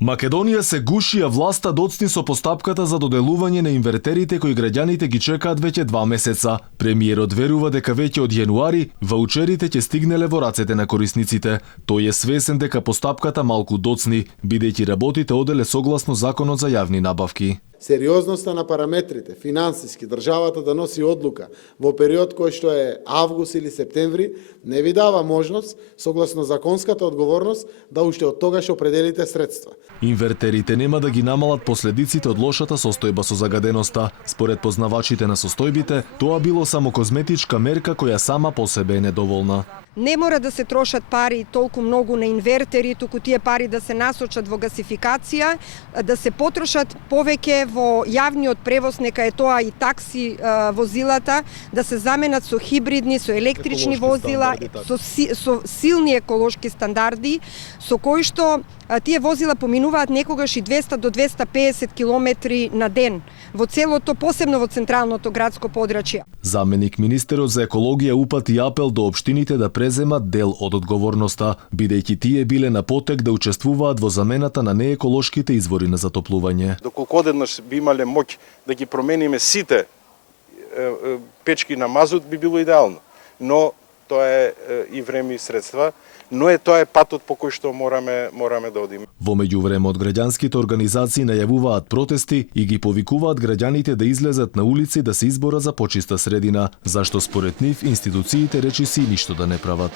Македонија се гуши, а власта доцни со постапката за доделување на инвертерите кои граѓаните ги чекаат веќе 2 месеца. Премиерот верува дека веќе од јануари ваучерите ќе стигнеле во рацете на корисниците. Тој е свесен дека постапката малку доцни, бидејќи работите оделе согласно Законот за јавни набавки. Сериозноста на параметрите, финансиски, државата да носи одлука во период кој што е август или септември, не ви дава можност, согласно законската одговорност, да уште од тогаш определите средства. Инвертерите нема да ги намалат последиците од лошата состојба со загаденоста. Според познавачите на состојбите, тоа било само козметичка мерка која сама по себе е недоволна. Не мора да се трошат пари толку многу на инвертери, туку тие пари да се насочат во гасификација, да се потрошат повеќе во јавниот превоз, нека е тоа и такси возилата, да се заменат со хибридни, со електрични возила, со силни еколошки стандарди, со кои што тие возила поминуваат некогаш и 200 до 250 километри на ден во целото, посебно во централното градско подрачје. Заменик министерот за екологија упати апел до општините да преземат дел од одговорноста, бидејќи тие биле на потек да учествуваат во замената на нееколошките извори на затоплување. Доколку одеднаш би имале моќ да ги промениме сите печки на мазут, би било идеално. Но тоа е и време и средства, но тоа е патот по кој што мораме да одиме. Во меѓувреме од граѓанските организации најавуваат протести и ги повикуваат граѓаните да излезат на улици да се изборат за почиста средина, зашто според нив институциите речиси ништо да не прават.